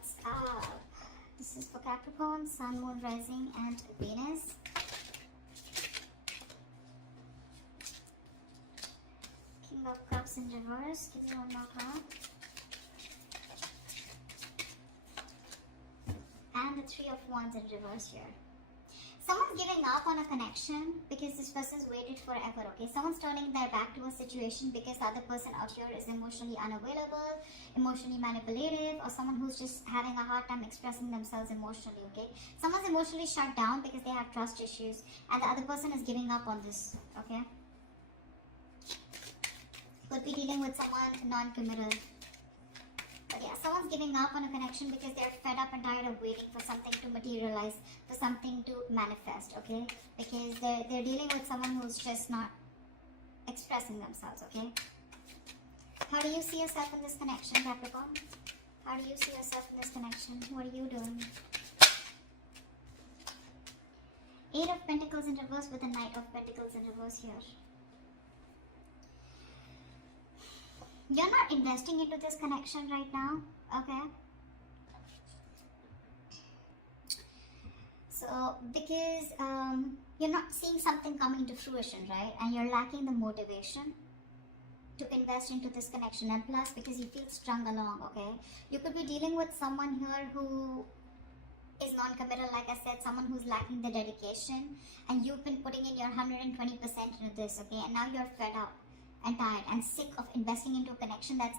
What's up? This is for Capricorn, Sun, Moon, Rising, and Venus. King of Cups in reverse. Give me one more card. And the Three of Wands in reverse here. Someone's giving up on a connection because this person's waited forever, okay? Someone's turning their back to a situation because the other person out here is emotionally unavailable, emotionally manipulative, or someone who's just having a hard time expressing themselves emotionally, okay? Someone's emotionally shut down because they have trust issues, and the other person is giving up on this, okay? Could be dealing with someone non-committal. But yeah, someone's giving up on a connection because they're fed up and tired of waiting for something to materialize, for something to manifest, okay? Because they're dealing with someone who's just not expressing themselves, okay? How do you see yourself in this connection, Capricorn? How do you see yourself in this connection? What are you doing? Eight of Pentacles in reverse with a Knight of Pentacles in reverse here. You're not investing into this connection right now, okay? So, because you're not seeing something coming to fruition, right? And you're lacking the motivation to invest into this connection. And plus, because you feel strung along, okay? You could be dealing with someone here who is non-committal, like I said, someone who's lacking the dedication. And you've been putting in your 120% into this, okay? And now you're fed up and tired and sick of investing into a connection that's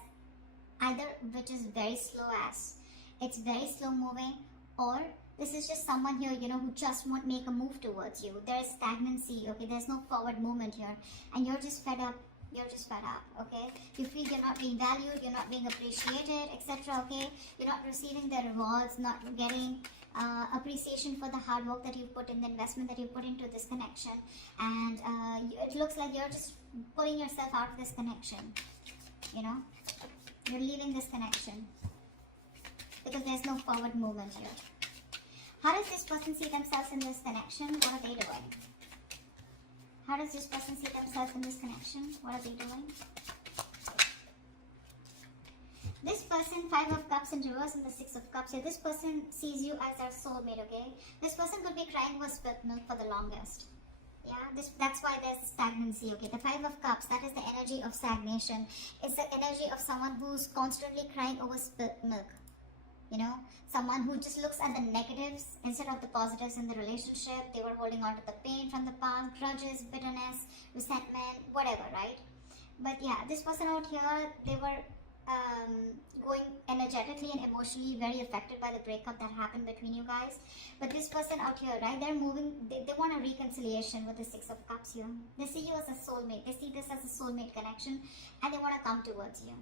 either which is very slow as it's very slow moving, or this is just someone here, you know, who just won't make a move towards you. There's stagnancy, okay? There's no forward movement here, and you're just fed up. You're just fed up, okay? You feel you're not being valued, you're not being appreciated, etc., okay? You're not receiving the rewards, not getting appreciation for the hard work that you put in, the investment that you put into this connection, and it looks like you're just pulling yourself out of this connection, you know? You're leaving this connection because there's no forward movement here. How does this person see themselves in this connection? What are they doing? How does this person see themselves in this connection? What are they doing? This person, Five of Cups in reverse and the Six of Cups here. This person sees you as their soulmate, okay? This person could be crying over spilt milk for the longest. Yeah, that's why there's stagnancy, okay? The Five of Cups, that is the energy of stagnation. It's the energy of someone who's constantly crying over spilt milk. You know, someone who just looks at the negatives instead of the positives in the relationship. They were holding on to the pain from the past, grudges, bitterness, resentment, whatever, right? But yeah, this person out here, they were going energetically and emotionally very affected by the breakup that happened between you guys. But this person out here, right, they're moving, they want a reconciliation with the Six of Cups here. They see you as a soulmate. They see this as a soulmate connection, and they want to come towards you,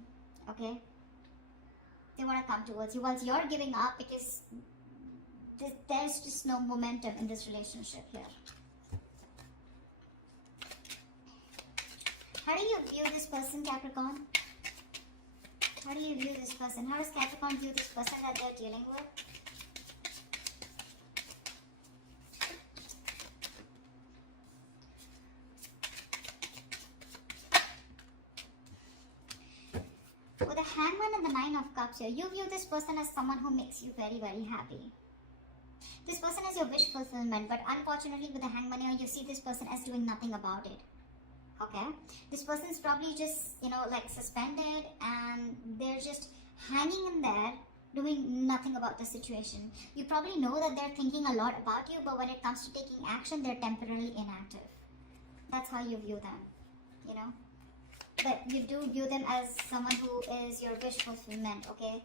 okay? They want to come towards you whilst you're giving up because there's just no momentum in this relationship here. How do you view this person, Capricorn? How do you view this person? How does Capricorn view this person that they're dealing with? With the Hangman and the Nine of Cups here, you view this person as someone who makes you very, very happy. This person is your wish fulfillment, but unfortunately with the Hangman here, you see this person as doing nothing about it. Okay? This person is probably just, you know, like suspended, and they're just hanging in there doing nothing about the situation. You probably know that they're thinking a lot about you, but when it comes to taking action, they're temporarily inactive. That's how you view them, you know? But you do view them as someone who is your wish fulfillment, okay?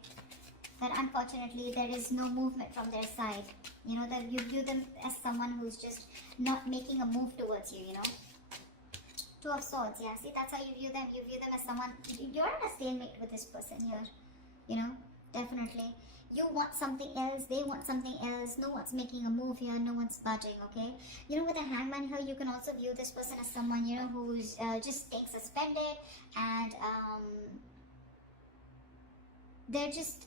But unfortunately, there is no movement from their side. You know, that you view them as someone who's just not making a move towards you, you know? Two of Swords, yeah. See, that's how you view them. You view them as someone, you're in a stalemate with this person here, you know, definitely. You want something else, they want something else, no one's making a move here, no one's budging, okay? You know, with a Hangman here, you can also view this person as someone, you know, who's just staying suspended, and they're just,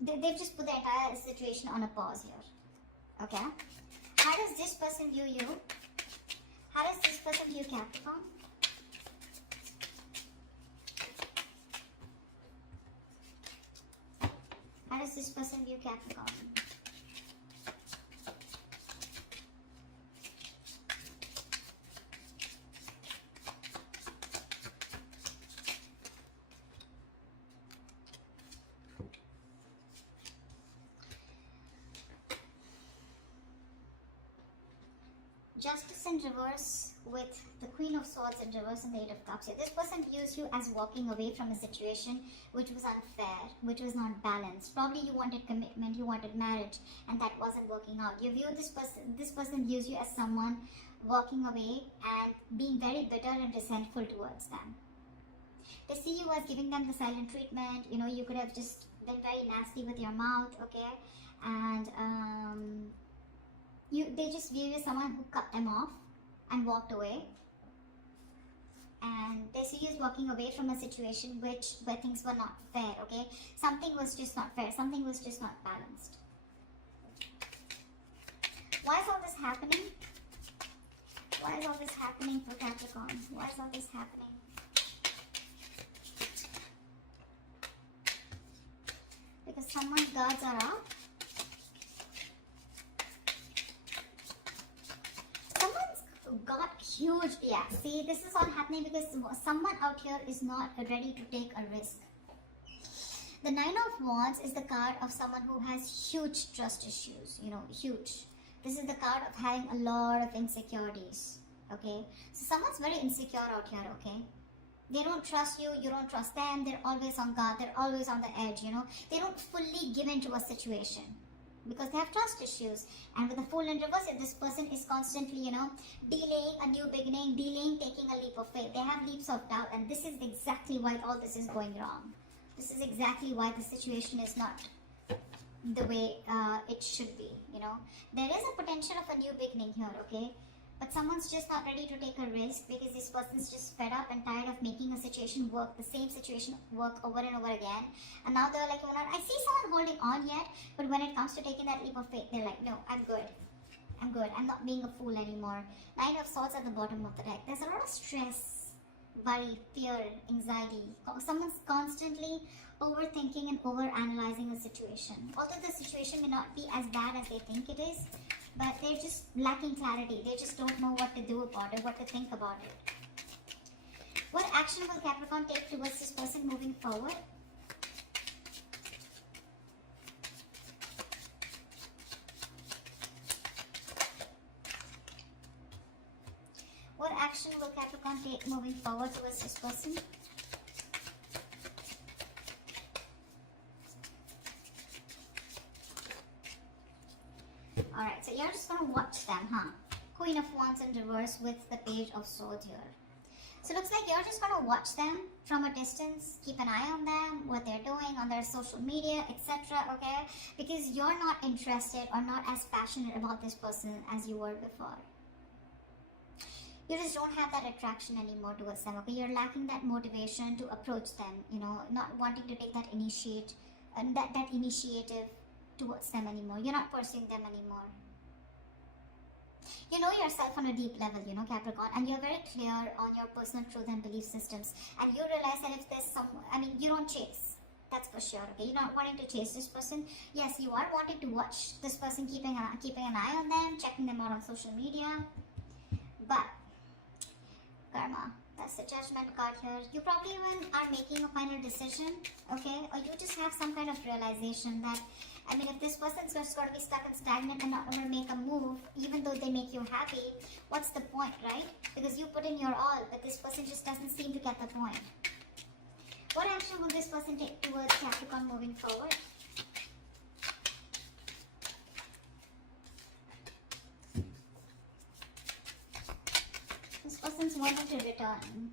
they've just put the entire situation on a pause here, okay? How does this person view you? How does this person view Capricorn? How does this person view Capricorn? Justice in reverse with the Queen of Swords in reverse and the Eight of Cups. This person views you as walking away from a situation which was unfair, which was not balanced. Probably you wanted commitment, you wanted marriage, and that wasn't working out. You view this person views you as someone walking away and being very bitter and resentful towards them. They see you as giving them the silent treatment. You know, you could have just been very nasty with your mouth, okay? And they just view you as someone who cut them off and walked away, and they see you as walking away from a situation where things were not fair, okay? Something was just not fair, something was just not balanced. Why is all this happening? Why is all this happening for Capricorn? Why is all this happening? Because someone's guards are up. Got huge, yeah, see, this is all happening because someone out here is not ready to take a risk. The Nine of Wands is the card of someone who has huge trust issues, you know, huge. This is the card of having a lot of insecurities, okay? So someone's very insecure out here, okay? They don't trust you, you don't trust them, they're always on guard, they're always on the edge, you know? They don't fully give into a situation, because they have trust issues. And with the Fool in reverse, this person is constantly, you know, delaying a new beginning, delaying taking a leap of faith. They have leaps of doubt, and this is exactly why all this is going wrong. This is exactly why the situation is not the way it should be, you know. There is a potential of a new beginning here, okay? But someone's just not ready to take a risk because this person's just fed up and tired of making a situation work, the same situation work over and over again. And now they're like, I see someone holding on yet, but when it comes to taking that leap of faith, they're like, no, I'm good. I'm good. I'm not being a fool anymore. Nine of Swords at the bottom of the deck. There's a lot of stress, worry, fear, anxiety. Someone's constantly overthinking and overanalyzing a situation. Although the situation may not be as bad as they think it is, but they're just lacking clarity. They just don't know what to do about it, what to think about it. What action will Capricorn take towards this person moving forward? What action will Capricorn take moving forward towards this person? Alright, so you're just going to watch them, huh? Queen of Wands in reverse with the Page of Swords here. So it looks like you're just going to watch them from a distance, keep an eye on them, what they're doing on their social media, etc. Okay? Because you're not interested or not as passionate about this person as you were before. You just don't have that attraction anymore towards them, okay? You're lacking that motivation to approach them, you know, not wanting to take that initiative towards them anymore. You're not pursuing them anymore. You know yourself on a deep level, you know, Capricorn, and you're very clear on your personal truth and belief systems, and you realize that if there's you don't chase, that's for sure, okay? You're not wanting to chase this person. Yes, you are wanting to watch this person, keeping an eye on them, checking them out on social media, but karma, that's the Judgment card here. You probably even are making a final decision, okay? Or you just have some kind of realization that, if this person's just going to be stuck and stagnant and not going to make a move, even though they make you happy, what's the point, right? Because you put in your all, but this person just doesn't seem to get the point. What action will this person take towards Capricorn moving forward? This person's wanting to return.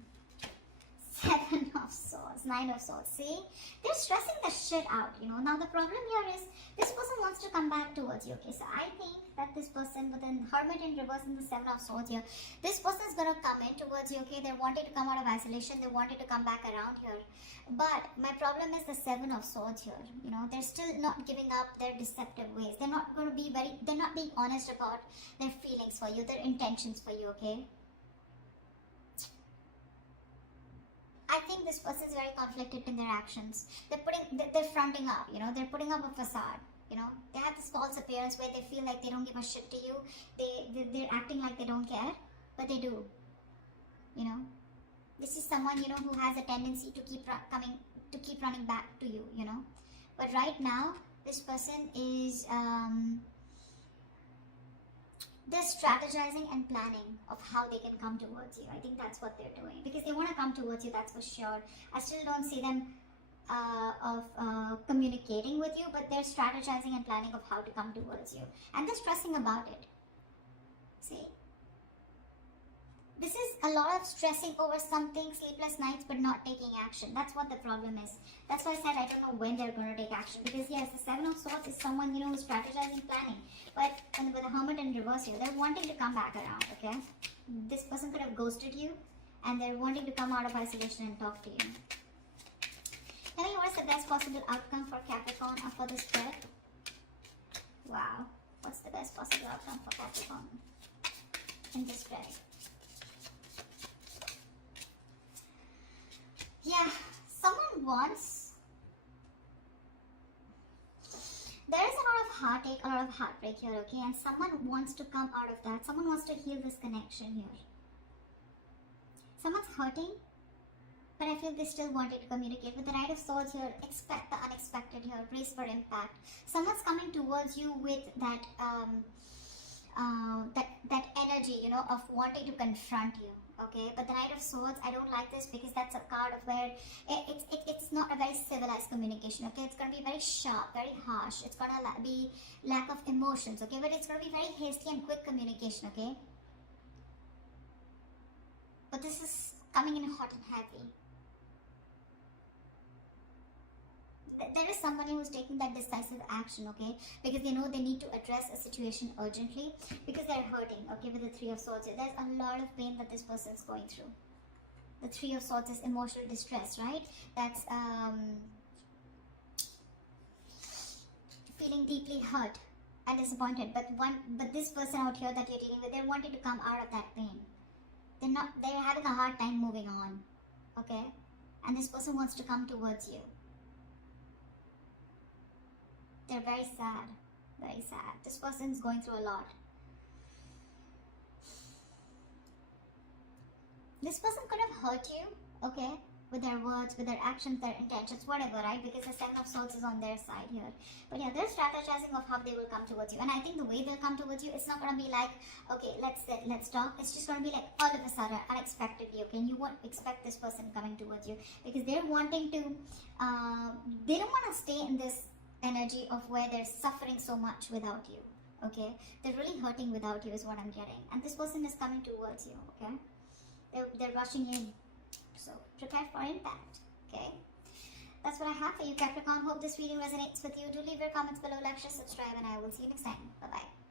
7 of Swords, 9 of Swords. See? They're stressing the shit out, you know. Now the problem here is this person wants to come back towards you, okay? So I think that this person with an Hermit in reverse and the 7 of Swords here, this person is going to come in towards you, okay? They're wanting to come out of isolation. They wanted to come back around here. But my problem is the 7 of Swords here. You know, they're still not giving up their deceptive ways. They're not going to be they're not being honest about their feelings for you, their intentions for you, okay? I think this person is very conflicted in their actions. They're fronting up, you know, they're putting up a facade. You know, they have this false appearance where they feel like they don't give a shit to you. They're acting like they don't care, but they do. You know, this is someone, you know, who has a tendency to keep running back to you. You know, but right now this person is they're strategizing and planning of how they can come towards you. I think that's what they're doing because they want to come towards you. That's for sure. I still don't see them communicating with you, but they're strategizing and planning of how to come towards you, and they're stressing about it. See, this is a lot of stressing over something, sleepless nights, but not taking action. That's what the problem is. That's why I said I don't know when they're going to take action, because yes, the Seven of Swords is someone, you know, who's strategizing, planning, but with the Hermit in reverse here, they're wanting to come back around. Okay, this person could have ghosted you, and they're wanting to come out of isolation and talk to you. Tell me what's the best possible outcome for Capricorn or for this spread? Wow. What's the best possible outcome for Capricorn in this spread? Yeah, someone wants... There is a lot of heartache, a lot of heartbreak here, okay? And someone wants to come out of that. Someone wants to heal this connection here. Someone's hurting, but I feel they still wanted to communicate. With the Knight of Swords here, expect the unexpected here, brace for impact. Someone's coming towards you with that that energy, you know, of wanting to confront you, okay? But the Knight of Swords, I don't like this because that's a card of where it's not a very civilized communication, okay? It's going to be very sharp, very harsh. It's going to be lack of emotions, okay? But it's going to be very hasty and quick communication, okay? But this is coming in hot and heavy. There is somebody who's taking that decisive action, okay? Because they know they need to address a situation urgently because they're hurting, okay? With the Three of Swords here, there's a lot of pain that this person's going through. The Three of Swords is emotional distress, right? That's feeling deeply hurt and disappointed. But this person out here that you're dealing with, they're wanting to come out of that pain. They're having a hard time moving on, okay? And this person wants to come towards you. They're very sad, very sad. This person's going through a lot. This person could have hurt you, okay, with their words, with their actions, their intentions, whatever, right? Because the Seven of Swords is on their side here. But yeah, they're strategizing of how they will come towards you. And I think the way they'll come towards you, it's not going to be like, okay, let's talk. It's just going to be like all of a sudden, unexpectedly, okay? And you won't expect this person coming towards you because they're wanting to, they don't want to stay in this energy of where they're suffering so much without you, okay? They're really hurting without you is what I'm getting. And this person is coming towards you, okay? They're rushing in. So prepare for impact, okay? That's what I have for you, Capricorn. Hope this video resonates with you. Do leave your comments below, like, share, subscribe, and I will see you next time. Bye-bye.